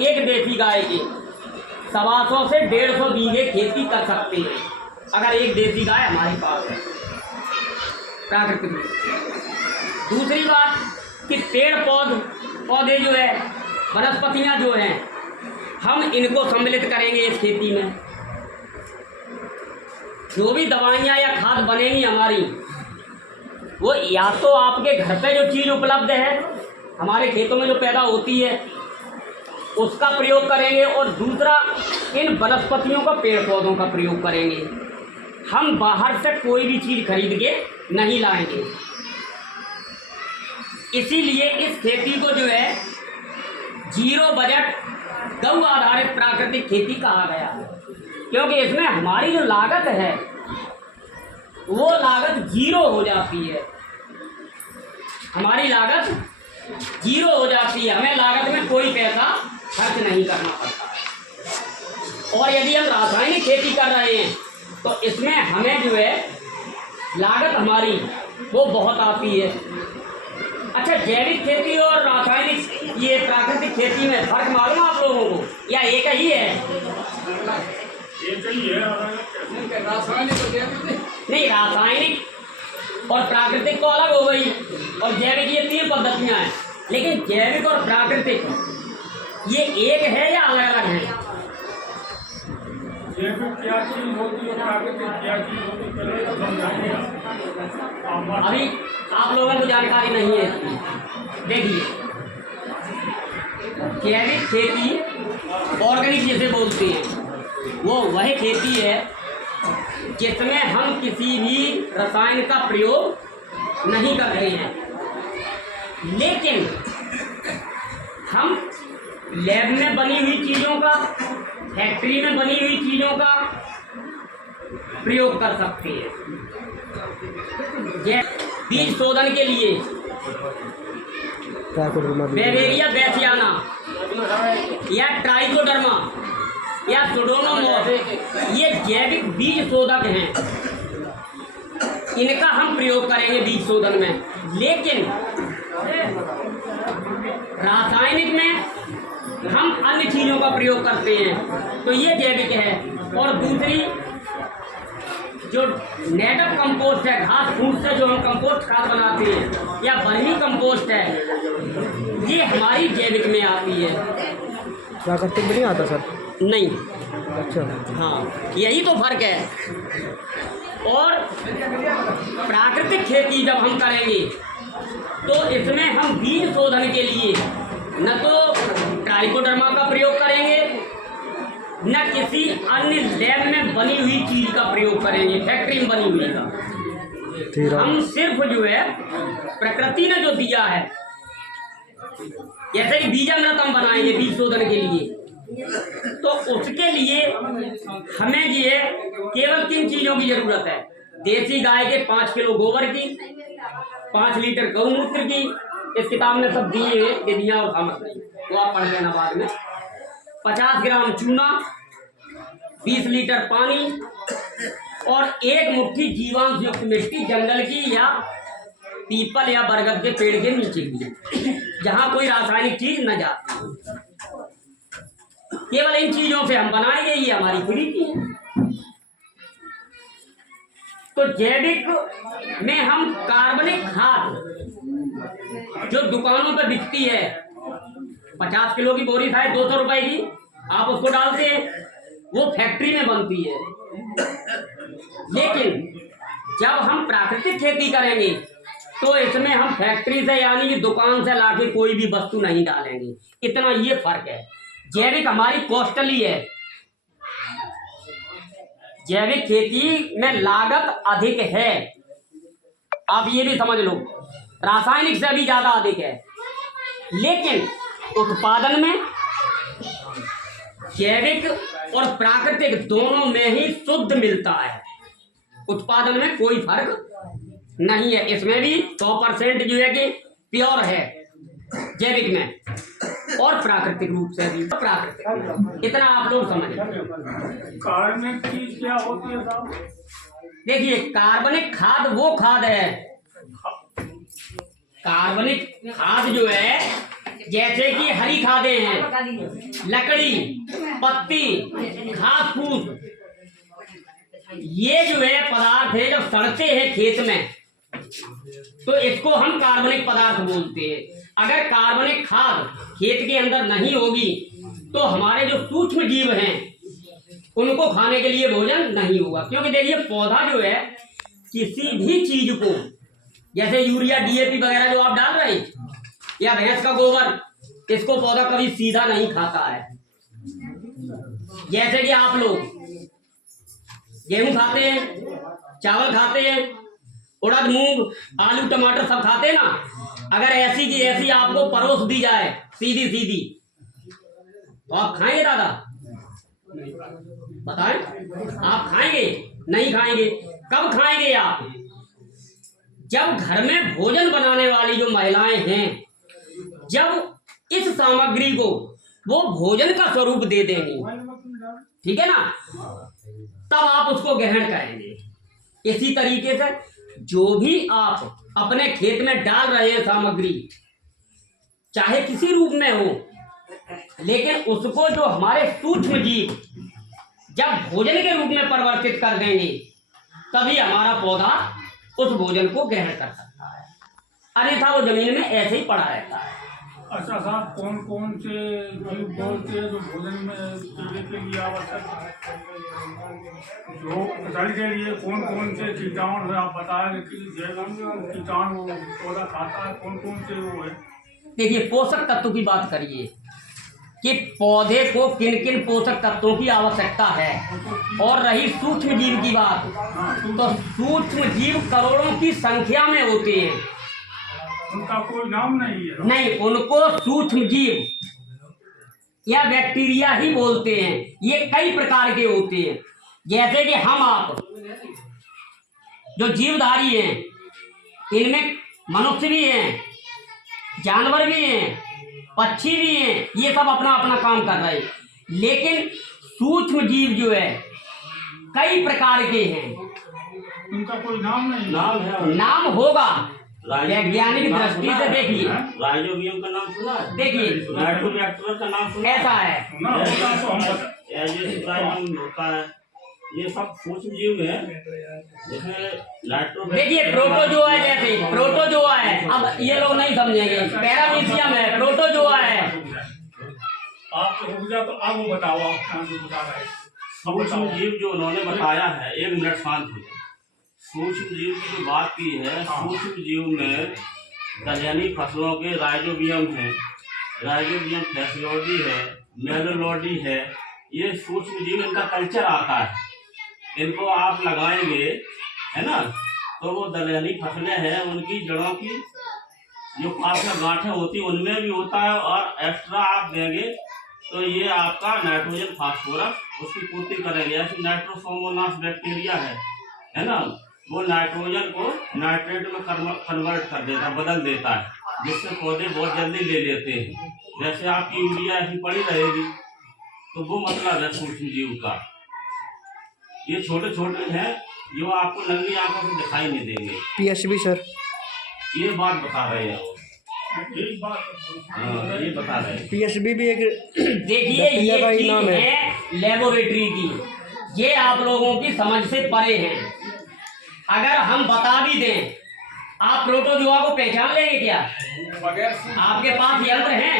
एक देसी गाय के 125 से 150 बीघे खेती कर सकते हैं अगर एक देसी गाय हमारे पास है प्राकृतिक। दूसरी बात कि पेड़ पौधे जो है, वनस्पतियाँ जो हैं, हम इनको सम्मिलित करेंगे इस खेती में। जो भी दवाइयाँ या खाद बनेंगी हमारी, वो या तो आपके घर पे जो चीज़ उपलब्ध है, हमारे खेतों में जो पैदा होती है, उसका प्रयोग करेंगे, और दूसरा इन वनस्पतियों का, पेड़ पौधों का प्रयोग करेंगे। हम बाहर से कोई भी चीज़ खरीद के नहीं लाएंगे। इसीलिए इस खेती को जो है जीरो बजट गौ आधारित प्राकृतिक खेती कहा गया है, क्योंकि इसमें हमारी जो लागत है वो लागत जीरो हो जाती है। हमारी लागत जीरो हो जाती है, हमें लागत में कोई पैसा खर्च नहीं करना पड़ता। और यदि हम रासायनिक खेती कर रहे हैं तो इसमें हमें जो है लागत हमारी वो बहुत आती है। अच्छा, जैविक खेती और रासायनिक, ये प्राकृतिक खेती में फर्क मालूम आप लोगों को, या एक ही है? एक ही है। नहीं, रासायनिक और प्राकृतिक तो अलग हो गई, और जैविक, ये 3 पद्धतियां हैं। लेकिन जैविक और प्राकृतिक ये एक है या अलग अलग है? जैविक क्या चीज होती है, प्राकृतिक क्या चीज होती है, अभी आप लोगों को जानकारी नहीं है इसकी। देखिए, जैविक खेती, ऑर्गेनिक जिसे बोलते हैं, वो वह खेती है जिसमें हम किसी भी रसायन का प्रयोग नहीं करते हैं, लेकिन हम लैब में बनी हुई चीज़ों का, फैक्ट्री में बनी हुई चीज़ों का प्रयोग कर सकते हैं। बीज शोधन के लिए बेवेरिया बैसियाना या ट्राइकोडर्मा या सुडोमोनास, ये जैविक बीज शोधक हैं, इनका हम प्रयोग करेंगे बीज शोधन में। लेकिन रासायनिक में हम अन्य चीज़ों का प्रयोग करते हैं, तो ये जैविक है। और दूसरी जो नेटिव कंपोस्ट है, घास फूस से जो हम कंपोस्ट खाद बनाते हैं, या वर्मी कंपोस्ट है, ये हमारी जैविक में आती है। प्राकृतिक में नहीं आता सर? नहीं। अच्छा, हाँ, यही तो फर्क है। और प्राकृतिक खेती जब हम करेंगे तो इसमें हम बीज शोधन के लिए न तो ट्राइकोडर्मा का प्रयोग करेंगे, न किसी अन्य लैब में बनी हुई चीज का प्रयोग करेंगे, फैक्ट्री में बनी हुई का। हम सिर्फ जो है प्रकृति ने जो दिया है, जैसे कि बीजामृत हम बनाएंगे बीज शोधन के लिए, तो उसके लिए हमें जो है केवल 3 चीजों की जरूरत है। देसी गाय के 5 किलो गोबर की, 5 लीटर गौमूत्र की, इस किताब में सब दिए विधियां और सामग्री, तो आप पढ़ लेना बाद में। 50 ग्राम चूना, 20 लीटर पानी, और 1 मुट्ठी जीवांश युक्त मिट्टी, जंगल की या पीपल या बरगद के पेड़ के नीचे की, जहां कोई रासायनिक चीज न जाती। केवल इन चीजों से हम बनाएंगे, ये हमारी कृति है। तो जैविक में हम कार्बनिक खाद जो दुकानों पे बिकती है, 50 किलो की बोरी था 200 रुपए की, आप उसको डालते हैं, वो फैक्ट्री में बनती है। लेकिन जब हम प्राकृतिक खेती करेंगे तो इसमें हम फैक्ट्री से, यानी कि दुकान से लाके कोई भी वस्तु नहीं डालेंगे। इतना ये फर्क है। जैविक हमारी कॉस्टली है, जैविक खेती में लागत अधिक है, आप ये भी समझ लो, रासायनिक से भी ज्यादा अधिक है। लेकिन उत्पादन में जैविक और प्राकृतिक दोनों में ही शुद्ध मिलता है, उत्पादन में कोई फर्क नहीं है। इसमें भी 100% जो है कि प्योर है जैविक में, और प्राकृतिक रूप से भी प्राकृतिक। इतना आप लोग समझ। कार्बनिक चीज क्या होती है साहब? देखिए, कार्बनिक खाद वो खाद है, कार्बनिक खाद जो है, जैसे कि हरी खादें हैं, लकड़ी, पत्ती, घास फूस, ये जो है पदार्थ है जब सड़ते हैं खेत में तो इसको हम कार्बनिक पदार्थ बोलते हैं। अगर कार्बनिक खाद खेत के अंदर नहीं होगी तो हमारे जो सूक्ष्म जीव हैं उनको खाने के लिए भोजन नहीं होगा। क्योंकि देखिए पौधा जो है किसी भी चीज को, जैसे यूरिया डीएपी वगैरह जो आप डाल रहे हैं या भैंस का गोबर, इसको पौधा कभी सीधा नहीं खाता है। जैसे कि आप लोग गेहूं खाते हैं, चावल खाते हैं, उड़द मूंग आलू टमाटर सब खाते हैं ना, अगर ऐसी की ऐसी आपको परोस दी जाए सीधी सीधी तो आप खाएंगे दादा? बताएं, आप खाएंगे? नहीं खाएंगे। कब खाएंगे आप? जब घर में भोजन बनाने वाली जो महिलाएं हैं, जब इस सामग्री को वो भोजन का स्वरूप दे देंगी, ठीक है ना, तब आप उसको ग्रहण करेंगे। इसी तरीके से जो भी आप अपने खेत में डाल रहे हैं सामग्री, चाहे किसी रूप में हो, लेकिन उसको जो हमारे सूक्ष्म जीव जब भोजन के रूप में परिवर्तित कर देंगे तभी हमारा पौधा उस भोजन को ग्रहण कर सकता है, अन्यथा वो जमीन में ऐसे ही पड़ा रहता है। अच्छा साहब, कौन कौन से जीव बोलते हैं जो भोजन में कीड़े के लिए आवश्यक है, जो फसल के लिए कौन कौन से कीटाणु है, आप बताएं कि कीटाणु पौधा खाता है, कौन कौन से वो है? देखिए पोषक तत्व की बात करिए कि पौधे को किन किन पोषक तत्वों की आवश्यकता है, और रही सूक्ष्म जीव की बात, तो सूक्ष्म जीव करोड़ों की संख्या में होते हैं। उनका कोई नाम नहीं है? नहीं, उनको सूक्ष्म जीव या बैक्टीरिया ही बोलते हैं। ये कई प्रकार के होते हैं, जैसे कि हम आप जो जीवधारी हैं, इनमें मनुष्य भी हैं, जानवर भी हैं, पक्षी भी हैं, ये सब अपना अपना काम कर रहे हैं। लेकिन सूक्ष्म जीव जो है कई प्रकार के हैं। उनका कोई नाम नहीं? नाम है, नाम होगा वैज्ञानिक दृष्टि से। देखिए राइजोबियम का नाम सुना है? देखिए नाइट्रोबैक्टर का नाम सुना ऐसा है, सुना होगा तो हम बता। एजियोस्पाइरम होता है, ये सब सूक्ष्म जीव है। देखिए प्रोटोजोआ है, जैसे प्रोटोजोआ है, अब ये लोग नहीं समझेंगे, पैरामीशियम है, प्रोटोजोआ है। आप तो हो गया, तो अब वो बताओ आप कहाँ से बता रहे हैं? सूक्ष्म जीव जो उन्होंने बताया है, 1 मिनट शांत हो जाए। सूक्ष्म जीव की जो बात की है, सूक्ष्म जीव में दलहनी फसलों के राइजोबियम है, राइजोबियम फैसियोलॉजी है, मेलोलॉजी है, ये सूक्ष्म जीव, इनका कल्चर आता है। इनको आप लगाएंगे, है ना, तो वो दलहनी फसलें हैं, उनकी जड़ों की जो पास में गांठें होती उनमें भी होता है, और एक्स्ट्रा आप देंगे तो ये आपका नाइट्रोजन फास्फोरस उसकी पूर्ति करेंगे। ऐसी नाइट्रोसोमोनास बैक्टीरिया है ना, वो नाइट्रोजन को नाइट्रेट में कन्वर्ट कर देता है, बदल देता है, जिससे पौधे बहुत जल्दी ले लेते हैं। जैसे आपकी यूरिया ऐसी पड़ी रहेगी, तो वो मतलब है सूक्ष्म जीव का। ये छोटे छोटे हैं जो आपको नंगी आंखों से दिखाई नहीं देंगे। पीएचबी सर, ये बात बता रहे हैं वो। एक बात हाँ, ये बता रहे हैं। पीएचबी भी एक देखिए बैक्टीरिया का ये ही चीज नाम है। है लेबोरेटरी की, ये आप लोगों की समझ से परे है। अगर हम बता भी दें, आप प्रोटोजोआ को पहचान लेंगे क्या? आपके पास यंत्र हैं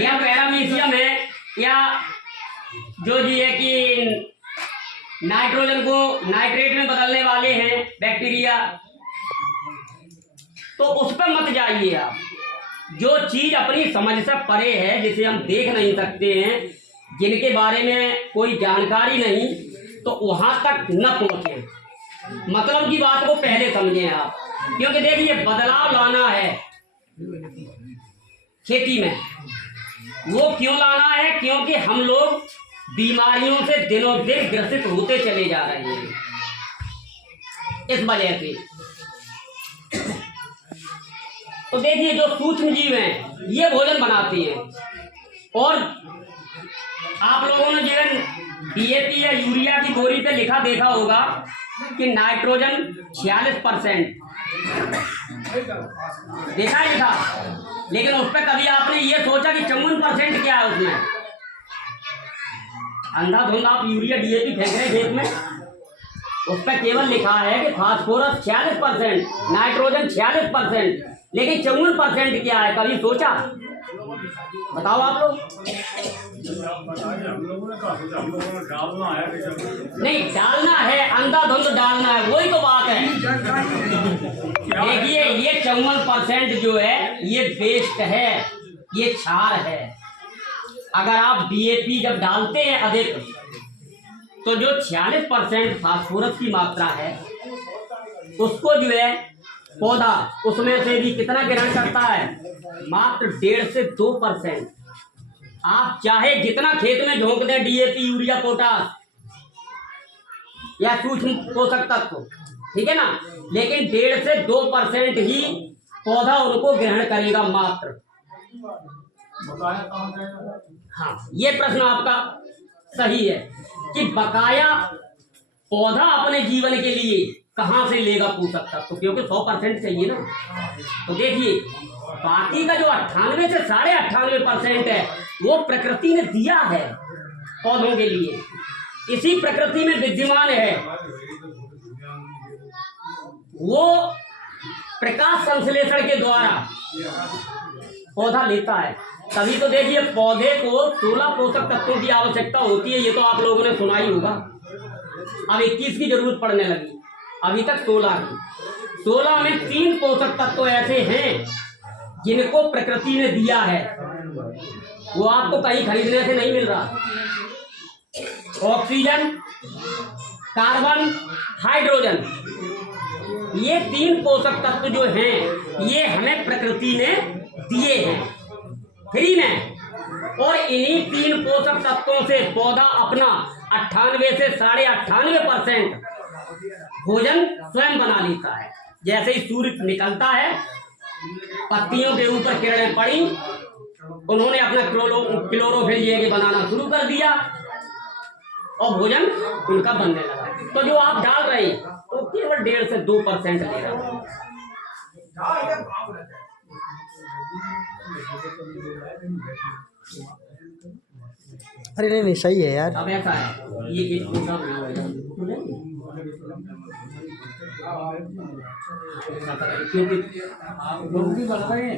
या पैरामीशियम है या जो जी है कि नाइट्रोजन को नाइट्रेट में बदलने वाले हैं बैक्टीरिया, तो उस पर मत जाइए आप। जो चीज अपनी समझ से परे है, जिसे हम देख नहीं सकते हैं, जिनके बारे में कोई जानकारी नहीं, तो वहां तक न पहुंचे। मतलब की बात को पहले समझें आप, क्योंकि देखिए बदलाव लाना है खेती में। वो क्यों लाना है? क्योंकि हम लोग बीमारियों से दिनों दिन ग्रसित होते चले जा रहे हैं, इस वजह से। तो देखिए जो सूक्ष्म जीव हैं ये भोजन बनाती हैं, और आप लोगों ने जो डीएपी या यूरिया की बोरी पे लिखा देखा होगा कि नाइट्रोजन 46%, देखा है लिखा, लेकिन उस पर कभी आपने ये सोचा कि 54% क्या है उसमें? अंधाधुंध आप यूरिया डीएपी फेंक रहे खेत में, उस पर केवल लिखा है कि फास्फोरस 46%, नाइट्रोजन 46%, लेकिन 54% क्या है? कभी सोचा? बताओ आप लोग। हम लोगों ने कहा सोचा, हम लोगों ने डालना है नहीं डालना है, अंधाधुंध डालना है, वही तो बात है। देखिए ये 54% जो है ये वेस्ट है, ये क्षार है। अगर आप डीएपी जब डालते हैं अधिक, तो जो 46% फास्फोरस की मात्रा है उसको जो है पौधा उसमें से भी कितना ग्रहण करता है? मात्र 1.5 से 2%। आप चाहे जितना खेत में झोंक दें डीएपी, यूरिया, पोटास या सूक्ष्म पोषक तत्व, ठीक है ना, लेकिन 1.5 से 2% ही पौधा उनको ग्रहण करेगा मात्र। बकाया कहाँ जाएगा? हाँ, ये प्रश्न आपका सही है कि बकाया पौधा अपने जीवन के लिए कहाँ से लेगा पोषक तत्व, क्योंकि 100% चाहिए ना। तो देखिए बाकी का जो 98 से 98.5% है वो प्रकृति ने दिया है पौधों के लिए, इसी प्रकृति में विद्यमान है। वो प्रकाश संश्लेषण के द्वारा पौधा लेता है, तभी तो देखिए पौधे को 16 पोषक तत्वों की आवश्यकता होती है। ये तो आप लोगों ने सुना ही होगा। अब 21 की जरूरत पड़ने लगी, अभी तक 16 की। 16 में 3 पोषक तत्व ऐसे हैं जिनको प्रकृति ने दिया है, वो आपको कहीं खरीदने से नहीं मिल रहा। ऑक्सीजन, कार्बन, हाइड्रोजन, ये 3 पोषक तत्व जो हैं ये हमें प्रकृति ने दिए हैं फ्री में, और इन्हीं 3 पोषक तत्वों से पौधा अपना 98 से 98.5% भोजन स्वयं बना लेता है। जैसे ही सूर्य निकलता है, पत्तियों के ऊपर किरणें पड़ी, उन्होंने अपना क्लोरोफिल ये बनाना शुरू कर दिया और भोजन उनका बनने लगा। तो जो आप डाल रहे हैं तो केवल 1.5 से 2% ले रहे हैं। अरे नहीं सही है यार। अब ऐसा है, ये एक छोटा क्योंकि लोग भी बढ़ रहे हैं,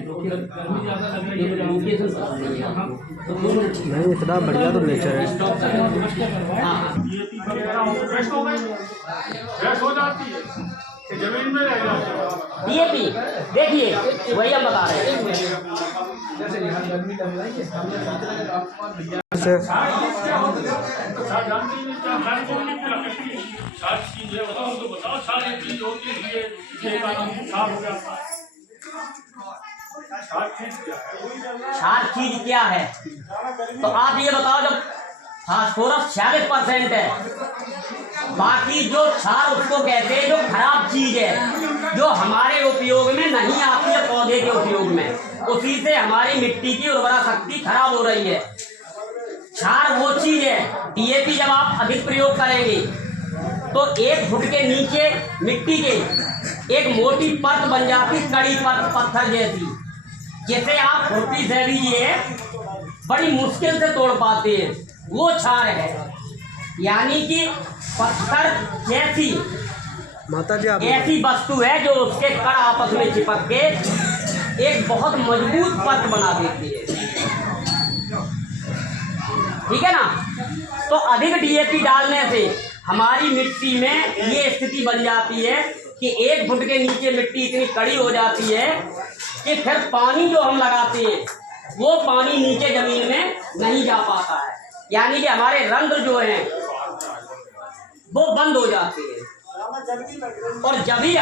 नहीं इतना बढ़िया तो नेचर है। वेस्ट हो गई, वेस्ट हो जाती है, जमीन में रह जाती है। डीएपी देखिए वही हम बता रहे हैं। क्षार चीज क्या है? तो आप ये बताओ, जब फास्फोरस 46% है, बाकी जो क्षार उसको कहते हैं जो खराब चीज है, जो हमारे उपयोग में नहीं आती है, पौधे के उपयोग में, उसी से हमारी मिट्टी की उर्वरा शक्ति खराब हो रही है। क्षार वो चीज है, डीएपी जब आप अधिक प्रयोग करेंगे तो 1 फुट के नीचे मिट्टी के एक मोटी परत बन जाती, कड़ी परत, पत्थर जैसी, जिसे आप खुरपी से भी ये बड़ी मुश्किल से तोड़ पाते हैं, वो क्षार है। यानी कि पत्थर जैसी माता जी आप ऐसी वस्तु है जो उसके कण आपस में चिपक के एक बहुत मजबूत परत बना देती है, ठीक है ना। तो अधिक डीएपी डालने से हमारी मिट्टी में ये स्थिति बन जाती है कि 1 फुट के नीचे मिट्टी इतनी कड़ी हो जाती है कि फिर पानी जो हम लगाते हैं वो पानी नीचे जमीन में नहीं जा पाता है। यानी कि हमारे रंध्र जो हैं वो बंद हो जाते हैं, और जब ही